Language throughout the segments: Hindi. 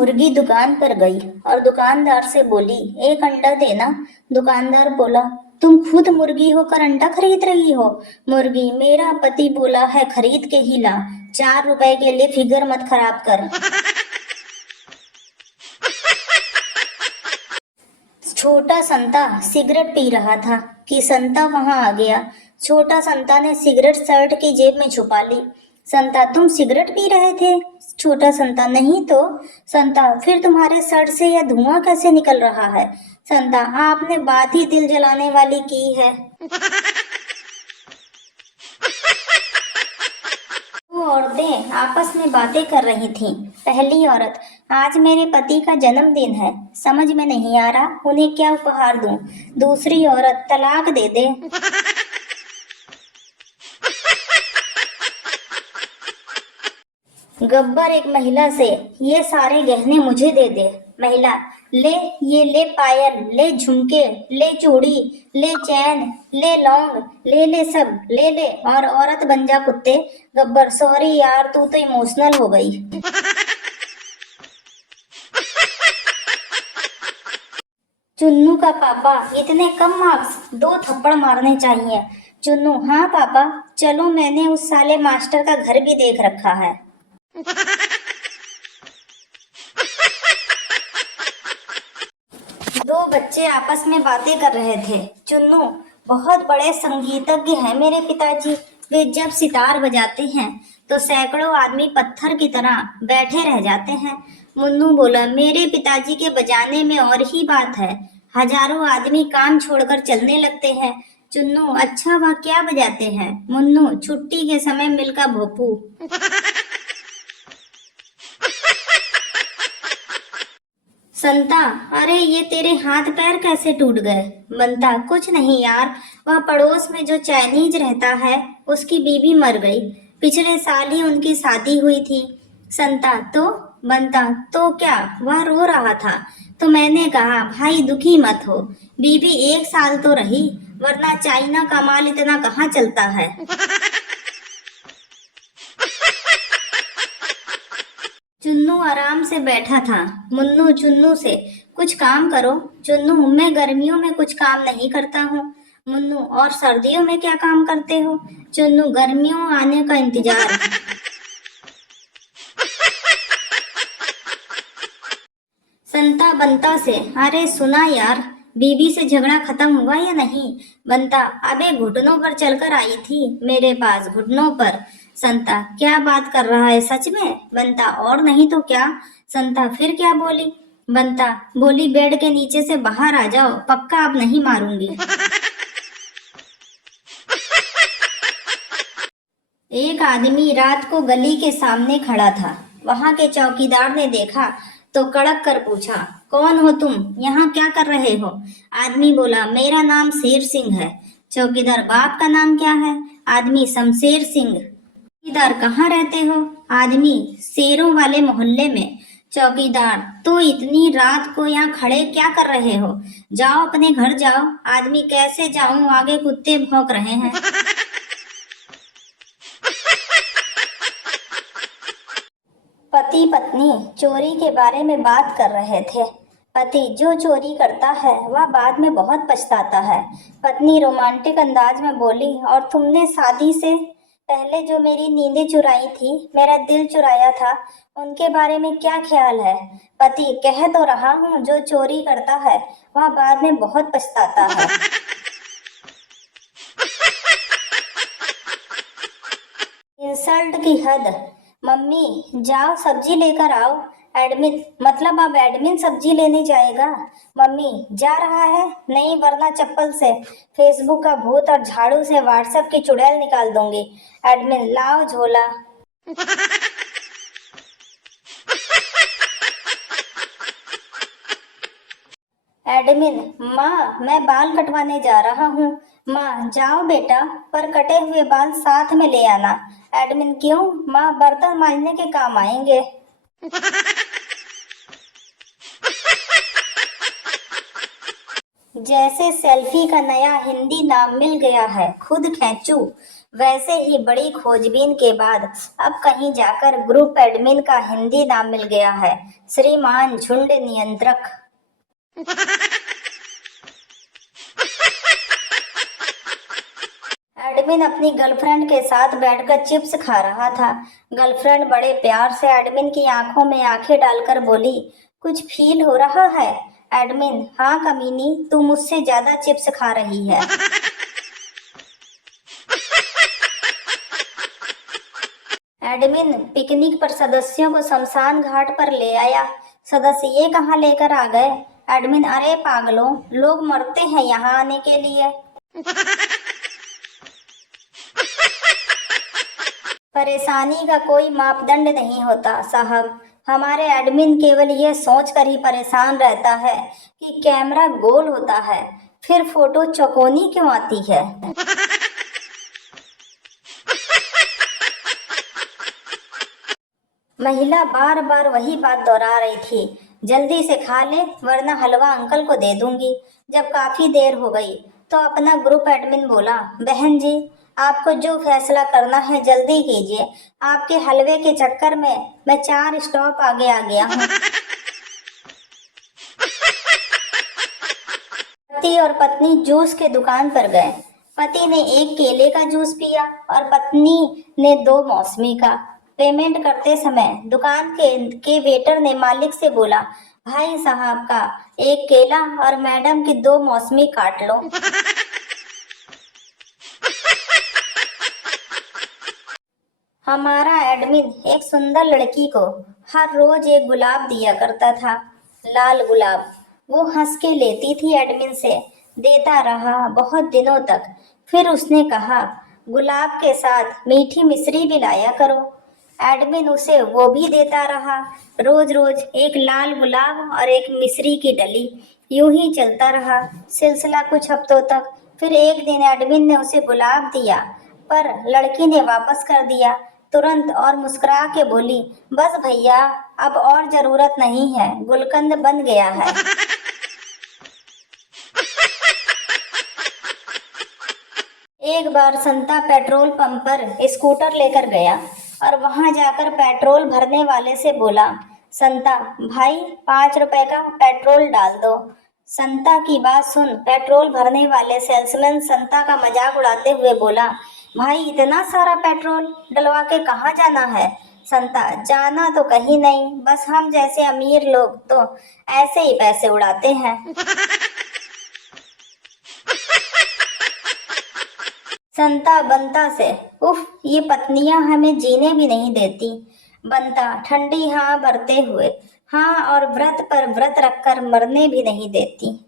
मुर्गी दुकान पर गई और दुकानदार से बोली, एक अंडा देना। दुकानदार बोला, तुम खुद मुर्गी होकर अंडा खरीद रही हो। मुर्गी, मेरा पति बोला है खरीद के ही ला, 4 रुपए के लिए फिगर मत खराब कर। छोटा संता सिगरेट पी रहा था कि संता वहां आ गया। छोटा संता ने सिगरेट शर्ट की जेब में छुपा ली। संता, तुम सिगरेट पी रहे थे? छोटा संता, नहीं तो। संता, फिर तुम्हारे शर्ट से यह धुआं कैसे निकल रहा है? संता, आपने बात ही दिल जलाने वाली की है। दो औरतें आपस में बातें कर रही थीं। पहली औरत, आज मेरे पति का जन्मदिन है, समझ में नहीं आ रहा उन्हें क्या उपहार दूं। दूसरी औरत, तलाक दे दे। गब्बर एक महिला से, ये सारे गहने मुझे दे दे। महिला, ले, ये ले पायल, ले झुमके, ले चूड़ी, ले चैन, ले लौंग, ले ले सब, ले ले और औरत बन जा कुत्ते। गब्बर, सॉरी यार, तू तो इमोशनल हो गई। चुन्नू का पापा, इतने कम मार्क्स, 2 थप्पड़ मारने चाहिए। चुन्नू, हाँ पापा, चलो मैंने उस साले मास्टर का घर भी देख रखा है। दो बच्चे आपस में बातें कर रहे थे। चुन्नू, बहुत बड़े संगीतज्ञ हैं मेरे पिताजी। वे जब सितार बजाते हैं तो सैकड़ों आदमी पत्थर की तरह बैठे रह जाते हैं। मुन्नू बोला, मेरे पिताजी के बजाने में और ही बात है, हजारों आदमी काम छोड़कर चलने लगते हैं। चुन्नू, अच्छा वह क्या बजाते हैं? मुन्नू, छुट्टी के समय मिलका भोपू। संता, अरे ये तेरे हाथ पैर कैसे टूट गए? बंता, कुछ नहीं यार, वह पड़ोस में जो चाइनीज रहता है उसकी बीवी मर गई, पिछले साल ही उनकी शादी हुई थी। संता, तो? बंता, तो क्या, वह रो रहा था तो मैंने कहा, भाई दुखी मत हो, बीवी 1 साल तो रही, वरना चाइना का माल इतना कहाँ चलता है। चुन्नू आराम से बैठा था। मुन्नू चुन्नू से, कुछ काम करो। चुन्नू, मैं गर्मियों में कुछ काम नहीं करता हूँ। मुन्नू, और सर्दियों में क्या काम करते हो? चुन्नू, गर्मियों आने का इंतजार। संता बंता से, अरे सुना यार, बीबी से झगड़ा खत्म हुआ या नहीं? बंता, अबे घुटनों पर चलकर आई थी मेरे पास, घुटनों पर। संता, क्या बात कर रहा है सच में? बंता, और नहीं तो क्या। संता, फिर क्या बोली? बंता, बोली, बेड के नीचे से बाहर आ जाओ, पक्का अब नहीं मारूंगी। एक आदमी रात को गली के सामने खड़ा था। वहां के चौकीदार ने देखा तो कड़क कर पूछा, कौन हो तुम, यहाँ क्या कर रहे हो? आदमी बोला, मेरा नाम शेर सिंह है। चौकीदार, बाप का नाम क्या है? आदमी, शमशेर सिंह। चौकीदार, कहाँ रहते हो? आदमी, शेरों वाले मोहल्ले में। चौकीदार, तो इतनी रात को यहाँ खड़े क्या कर रहे हो? जाओ अपने घर जाओ। आदमी, कैसे जाऊं, आगे कुत्ते भौंक रहे हैं। पति पत्नी चोरी के बारे में बात कर रहे थे। पति, जो चोरी करता है वह बाद में बहुत पछताता है। पत्नी रोमांटिक अंदाज में बोली, और तुमने शादी से पहले जो मेरी नींदें चुराई थी, मेरा दिल चुराया था, उनके बारे में क्या ख्याल है? पति, कह तो रहा हूँ, जो चोरी करता है वह बाद में बहुत पछताता है। इंसल्ट की हद। मम्मी, जाओ सब्जी लेकर आओ। एडमिन, मतलब अब एडमिन सब्जी लेने जाएगा? मम्मी, जा रहा है? नहीं, वरना चप्पल से फेसबुक का भूत और झाड़ू से व्हाट्सएप की चुड़ैल निकाल दूंगी। एडमिन, लाओ झोला। एडमिन, माँ मैं बाल कटवाने जा रहा हूँ। माँ, जाओ बेटा, पर कटे हुए बाल साथ में ले आना। एडमिन, क्यों? माँ, बर्तन मांजने के काम आएंगे। जैसे सेल्फी का नया हिंदी नाम मिल गया है, खुद खींचू, वैसे ही बड़ी खोजबीन के बाद अब कहीं जाकर ग्रुप एडमिन का हिंदी नाम मिल गया है, श्रीमान झुंड नियंत्रक। एडमिन अपनी गर्लफ्रेंड के साथ बैठकर चिप्स खा रहा था। गर्लफ्रेंड बड़े प्यार से एडमिन की आंखों में आंखें डालकर बोली, कुछ फील हो रहा है? एडमिन, हाँ कमीनी, तू मुझसे ज्यादा चिप्स खा रही है। एडमिन पिकनिक पर सदस्यों को शमशान घाट पर ले आया। सदस्य ये कहाँ लेकर आ गए? एडमिन, अरे पागलों, लोग मरते हैं यहाँ आने के लिए। परेशानी का कोई मापदंड नहीं होता साहब। हमारे एडमिन केवल ये सोचकर ही परेशान रहता है कि कैमरा गोल होता है, फिर फोटो चौकोनी क्यों आती है। महिला बार बार वही बात दोहरा रही थी, जल्दी से खा ले वरना हलवा अंकल को दे दूंगी। जब काफी देर हो गई तो अपना ग्रुप एडमिन बोला, बहन जी, आपको जो फैसला करना है जल्दी कीजिए। आपके हलवे के चक्कर में मैं 4 स्टॉप आगे आ गया हूँ। पति और पत्नी जूस के दुकान पर गए। पति ने एक केले का जूस पिया और पत्नी ने 2 मौसमी का। पेमेंट करते समय दुकान के वेटर ने मालिक से बोला, भाई साहब का 1 केला और मैडम की 2 मौसमी काट लो। हमारा एडमिन एक सुंदर लड़की को हर रोज एक गुलाब दिया करता था, लाल गुलाब। वो हंस के लेती थी एडमिन से, देता रहा बहुत दिनों तक। फिर उसने कहा, गुलाब के साथ मीठी मिश्री भी लाया करो। एडमिन उसे वो भी देता रहा। रोज रोज एक लाल गुलाब और एक मिश्री की डली। यूं ही चलता रहा सिलसिला कुछ हफ्तों तक। फिर एक दिन एडमिन ने उसे गुलाब दिया, पर लड़की ने वापस कर दिया तुरंत और मुस्कुरा के बोली, बस भैया, अब और जरूरत नहीं है, गुलकंद बन गया है। एक बार संता पेट्रोल पंप पर स्कूटर लेकर गया और वहां जाकर पेट्रोल भरने वाले से बोला, संता भाई 5 रुपए का पेट्रोल डाल दो। संता की बात सुन पेट्रोल भरने वाले सेल्समैन संता का मजाक उड़ाते हुए बोला, भाई इतना सारा पेट्रोल डलवा के कहाँ जाना है? संता, जाना तो कहीं नहीं, बस हम जैसे अमीर लोग तो ऐसे ही पैसे उड़ाते हैं। संता बंता से, उफ, ये पत्नियां हमें जीने भी नहीं देती। बंता ठंडी हाँ भरते हुए, हाँ, और व्रत पर व्रत रखकर मरने भी नहीं देती।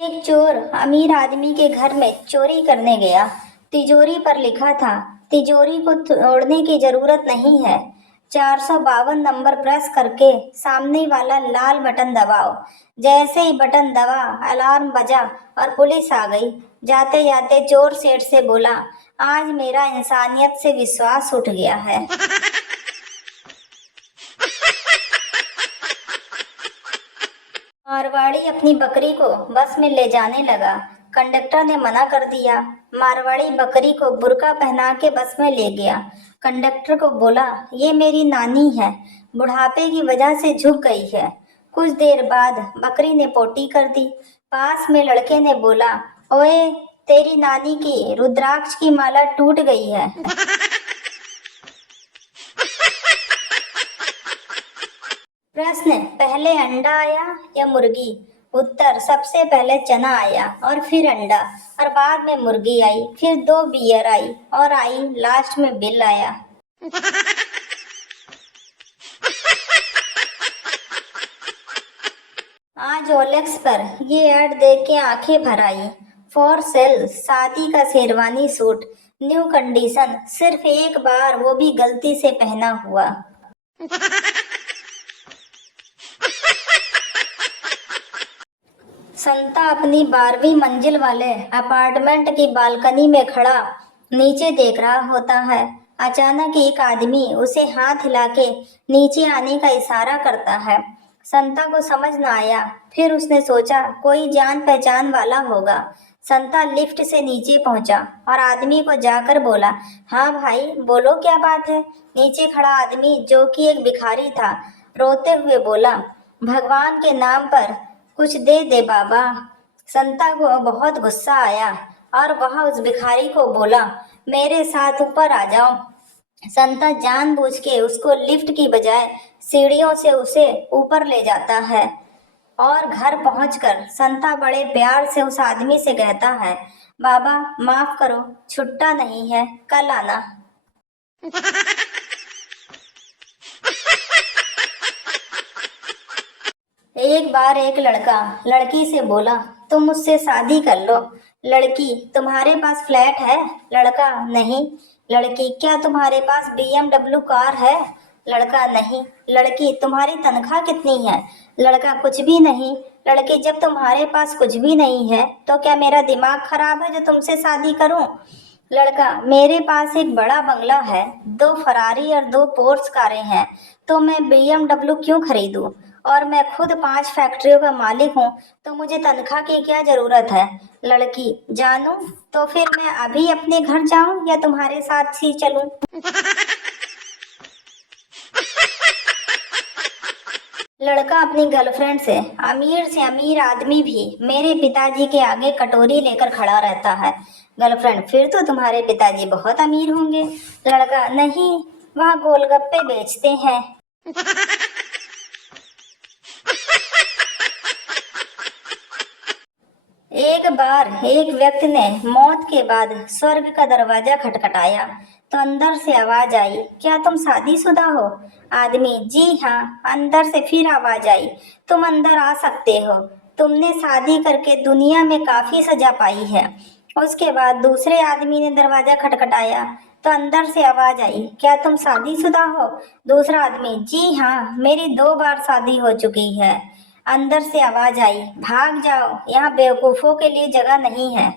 एक चोर अमीर आदमी के घर में चोरी करने गया। तिजोरी पर लिखा था, तिजोरी को तोड़ने की जरूरत नहीं है, 452 नंबर प्रेस करके सामने वाला लाल बटन दबाओ। जैसे ही बटन दबा, अलार्म बजा और पुलिस आ गई। जाते जाते चोर सेठ से बोला, आज मेरा इंसानियत से विश्वास उठ गया है। मारवाड़ी अपनी बकरी को बस में ले जाने लगा। कंडक्टर ने मना कर दिया। मारवाड़ी बकरी को बुर्का पहना के बस में ले गया। कंडक्टर को बोला, ये मेरी नानी है, बुढ़ापे की वजह से झुक गई है। कुछ देर बाद बकरी ने पोटी कर दी। पास में लड़के ने बोला, ओए, तेरी नानी की रुद्राक्ष की माला टूट गई है। प्रश्न, पहले अंडा आया या मुर्गी? उत्तर, सबसे पहले चना आया और फिर अंडा और बाद में मुर्गी आई, फिर 2 बियर आई और आई लास्ट में बिल आया। आज ओलेक्स पर ये ऐड देख के आंखें भर आई। फॉर सेल, शादी का शेरवानी सूट, न्यू कंडीशन, सिर्फ एक बार, वो भी गलती से पहना हुआ। संता अपनी 12वीं मंजिल वाले अपार्टमेंट की बालकनी में खड़ा नीचे देख रहा होता है। अचानक एक आदमी उसे हाथ हिला के नीचे आने का इशारा करता है। संता को समझ न आया। फिर उसने सोचा कोई जान पहचान वाला होगा। संता लिफ्ट से नीचे पहुंचा और आदमी को जाकर बोला, हाँ भाई बोलो क्या बात है। नीचे खड़ा आदमी जो कि एक भिखारी था रोते हुए बोला, भगवान के नाम पर कुछ दे दे बाबा। संता को बहुत गुस्सा आया और वह उस भिखारी को बोला, मेरे साथ ऊपर आ जाओ। संता जानबूझ के उसको लिफ्ट की बजाय सीढ़ियों से उसे ऊपर ले जाता है और घर पहुंचकर संता बड़े प्यार से उस आदमी से कहता है, बाबा माफ करो, छुट्टा नहीं है, कल आना। एक बार एक लड़का लड़की से बोला, तुम मुझसे शादी कर लो। लड़की, तुम्हारे पास फ्लैट है? लड़का, नहीं। लड़की, क्या तुम्हारे पास BMW कार है? लड़का, नहीं। लड़की, तुम्हारी तनख्वाह कितनी है? लड़का, कुछ भी नहीं। लड़की, जब तुम्हारे पास कुछ भी नहीं है तो क्या मेरा दिमाग खराब है जो तुमसे शादी करूं? लड़का, मेरे पास एक बड़ा बंगला है, 2 फरारी और 2 पोर्स कारें हैं, तो मैं BMW क्यों खरीदूं? और मैं खुद 5 फैक्ट्रियों का मालिक हूँ, तो मुझे तनख्वाह की क्या जरूरत है? लड़की, जानू तो फिर मैं अभी अपने घर जाऊं या तुम्हारे साथ ही चलूं? लड़का अपनी गर्लफ्रेंड से अमीर आदमी भी मेरे पिताजी के आगे कटोरी लेकर खड़ा रहता है। गर्लफ्रेंड, फिर तो तुम्हारे पिताजी बहुत अमीर होंगे। लड़का, नहीं, वह गोलगप्पे बेचते हैं। एक बार एक व्यक्ति ने मौत के बाद स्वर्ग का दरवाजा खटखटाया तो अंदर से आवाज आई, क्या तुम शादीशुदा हो? आदमी, जी हाँ। अंदर से फिर आवाज आई, तुम अंदर आ सकते हो, तुमने शादी करके दुनिया में काफी सजा पाई है। उसके बाद दूसरे आदमी ने दरवाजा खटखटाया तो अंदर से आवाज आई, क्या तुम शादीशुदा हो? दूसरा आदमी, जी हाँ, मेरी 2 बार शादी हो चुकी है। अंदर से आवाज आई, भाग जाओ, यहाँ बेवकूफों के लिए जगह नहीं है।